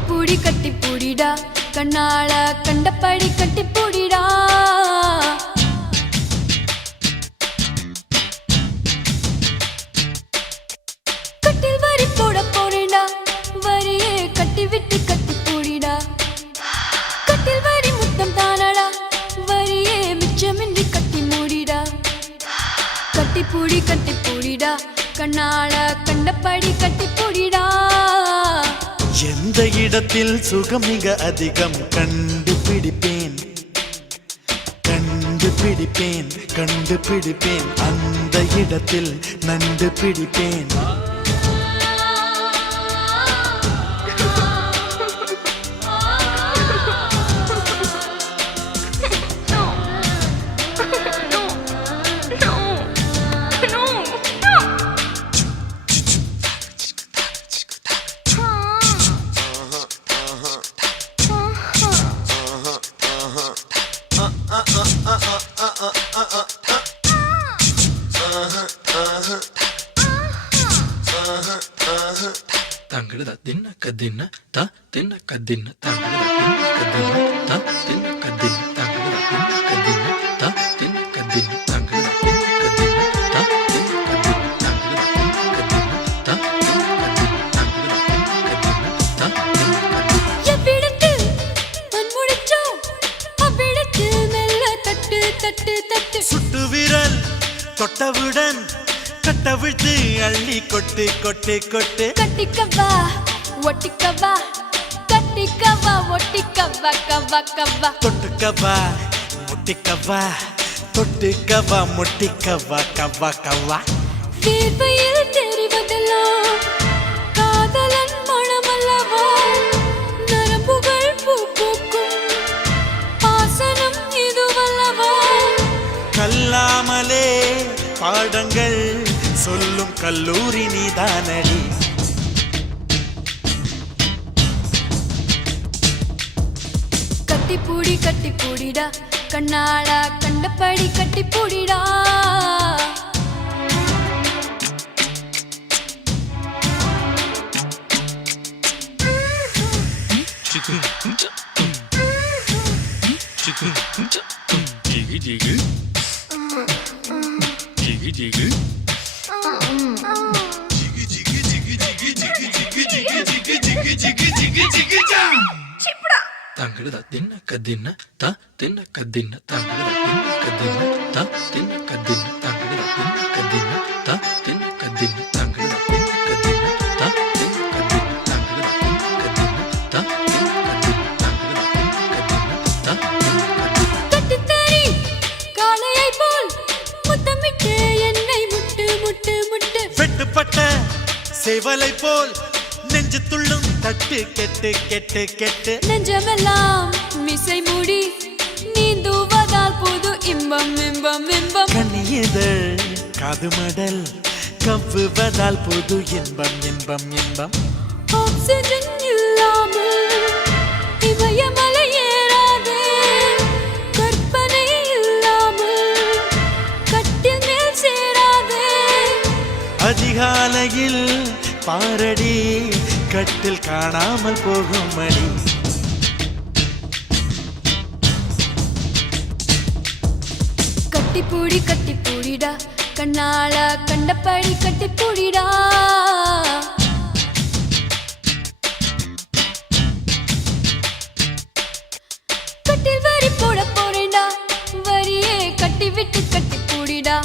கட்டி பூடிடா கண்ணால கண்டபடி கட்டி பூடிடா கட்டில் வரி போட போறேடா வரியே கட்டி விட்டு கட்டி பூடிடா கட்டில் வரி முத்தம் தானடா வரியே மிச்சமின்றி கட்டி மூடிடா கட்டி பூடிடா கண்ணால கண்டபடி கட்டி பூடிடா எந்த இடத்தில் சுகம் மிக அதிகம் கண்டுபிடிப்பேன் கண்டுபிடிப்பேன் கண்டுபிடிப்பேன் அந்த இடத்தில் நண்டு பிடிப்பேன் தங்கட தின்ன கதின்ன த தின்ன கதின்ன தங்கட தின்ன கதின்ன த தின்ன கதின்ன தங்கட தின்ன கதின்ன த தின்ன கதின்ன தங்கட தின்ன கதின்ன த தின்ன கதின்ன தங்கட தின்ன கதின்ன த தின்ன கதின்ன தங்கட தின்ன கதின்ன த எவ்விடத்தில் மண்முடிச்சோ அவ்விடத்தில் மெல்ல தட்டு தட்டு தட்டு சுட்டு விரல் தொட்டவுடன் கட்டவிழ்த்து அள்ளி கொட்டு கொட்டு கொட்டு கட்டிக்கவா ஒட்டிக்கவா கட்டிக்கவா ஒட்டிக்கவா கவா கவா தொட்டுக்கவா முட்டிக்கவா தொட்டுக்கவா முட்டிக்கவா கவா கவா வேர்வையில் தெரிவதெல்லாம் காதலன் மனமல்லவா நரம்புகள் பூ பூக்கும் ஆசனம் இதுவல்லவா கல்லாமலே பாடங்கள் சொல்லும் கல்லூரி நீதானடி கட்டி பூடிடா கண்ணால கண்டபடி கட்டி பூடிடா தங்கட தின்ன கதின்ன த தின்ன கதின்ன தங்கட தின்ன கதின்ன த தின்ன கதின்ன தங்கட தின்ன கதின்ன த தின்ன கதின்ன தங்கட தின்ன கதின்ன த தின்ன கதின்ன தங்கட தின்ன கதின்ன த தின்ன கதின்ன தங்கட தின்ன கதின்ன த கட்டுத்தறி காளையை போல் முத்தமிட்டு என்னை முட்டு முட்டு முட்டு வெட்டுப்பட்ட சேவலை போல் நெஞ்சு துள்ளும் தட்டு கெட்டு கெட்டு கெட்டு நெஞ்சமெல்லாம் மிசை மூடி நீந்துவதால் புது இன்பம் இன்பம் இன்பம் கண்ணியதழ் காது மடல் கவ்வுவதால் புது இன்பம் இன்பம் இன்பம் ஆக்சிஜன் இல்லாமல் இமயமலை ஏறாதே கற்பனை இல்லாமல் கட்டில் மேல் சேராதே அதிகாலையில் பாரடி கட்டில் காணாமல் போகும் மணி கட்டி பூடிடா கண்ணால கண்டபடி கட்டி பூடிடா கட்டில் வரி போட போறேடா வரியே கட்டி விட்டு கட்டி பூடிடா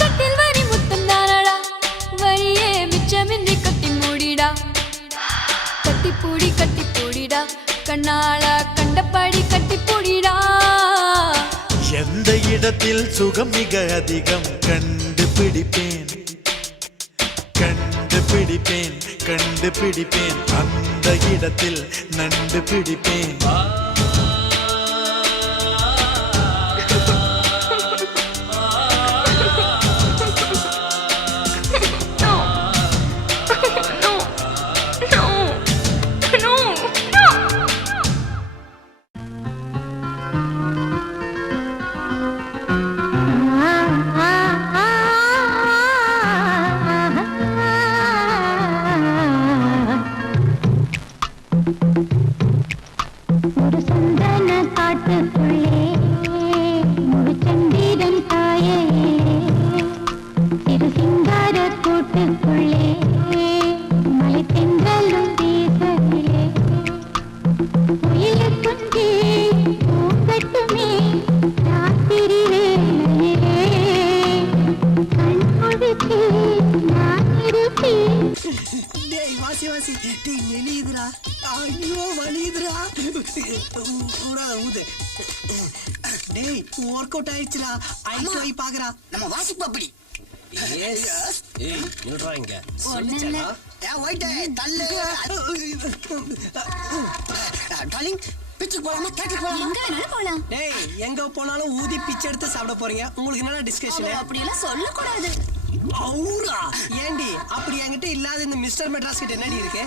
கட்டில் வரி முத்தம் தானடா வரியே மிச்சமின்றி கட்டி மூடிடா கட்டி பூடிடா கண்ணால கண்டபடி கட்டி பூடிடா எந்த இடத்தில் சுகம் மிக அதிகம் கண்டுபிடிப்பேன் கண்டுபிடிப்பேன் கண்டுபிடிப்பேன் அந்த இடத்தில் நண்டு பிடிப்பேன் ஊது. டேய் ஒர்க் அவுட் ஆயிடுச்சுடா. ஐ பாக்குறா. நம்ம வாசிப்பு அப்படி. ஏய் நில்றா இங்க. ஒண்ணும் இல்ல. ஒயிட் தள்ளு. டார்லிங் பிச்சுக்கு போலாமா கேட்டுக்கு போலாமா? எங்க வேணாலும் போலாம். டேய் எங்க போனாலும் ஊதி பிச்சை எடுத்து சாப்பிட போறீங்க. உங்களுக்கு என்னடா டிஸ்கஷன்? அப்படி எல்லாம் சொல்லக்கூடாது. அவுரா ஏண்டி அப்படி என்கிட்ட இல்லாத இந்த மிஸ்டர் மெட்ராஸ் கிட்ட என்னடி இருக்கு?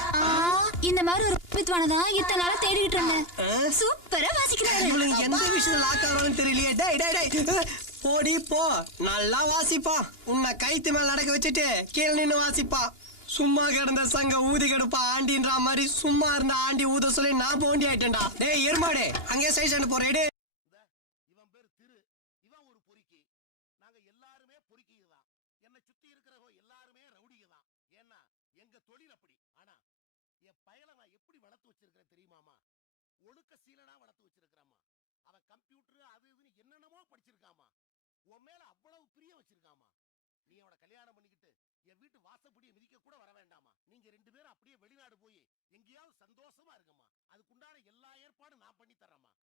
இந்த மாதிரி ஒரு வித்வானதான் இத்தனை நாளா தேடிட்டு இருந்தேன். சூப்பரா வாசிக்கிறாரு. இவளுக்கு எந்த விஷயம் லாக் ஆகுறான்னு தெரியலையே. டேய் டேய் டேய் போடி போ. நல்லா வாசிப்பா. உன்னை கைத்து மேல நடக்க வச்சுட்டு கீழே நின்னு வாசிப்பா. சும்மா கிடந்த சங்க ஊதி கெடுப்பா ஆண்டின்ற மாதிரி சும்மா இருந்த ஆண்டி ஊத சொல்லி நான் போண்டி ஆயிட்டேன்டா. டேய் எருமாடே அங்கே சைடு போறேடே. இவன் பேரு திரு, இவன் ஒரு பொறுக்கி. நாங்க எல்லாருமே பொறுக்கிங்க தான். என்னை சுத்தி இருக்கிறவங்க எல்லாருமே ரவுடிங்க தான். ஏன்னா எங்க தொழில் அப்படி. ஆனா என் பயலை நான் எப்படி வளர்த்து வச்சிருக்கிறேன் தெரியுமாமா? ஒழுக்க சீலனா வளர்த்து வச்சிருக்கிறேம்மா. அவன் கம்ப்யூட்டர் அது இதுன்னு என்னென்னமோ படிச்சிருக்காமா. உன் மேல அவ்வளவு பிரிய வச்சிருக்காமா. நீ அவனை கல்யாணம் பண்ணிக்கிட்டு என் வீட்டு வாசப்படியை மிதிக்க கூட வர வேண்டாமா. நீங்க 2 பேரும் அப்படியே வெளிநாடு போய் எங்கேயாவது சந்தோஷமா இருக்கம்மா. அதுக்குண்டான எல்லா ஏற்பாடும் நான் பண்ணி தர்றேம்மா.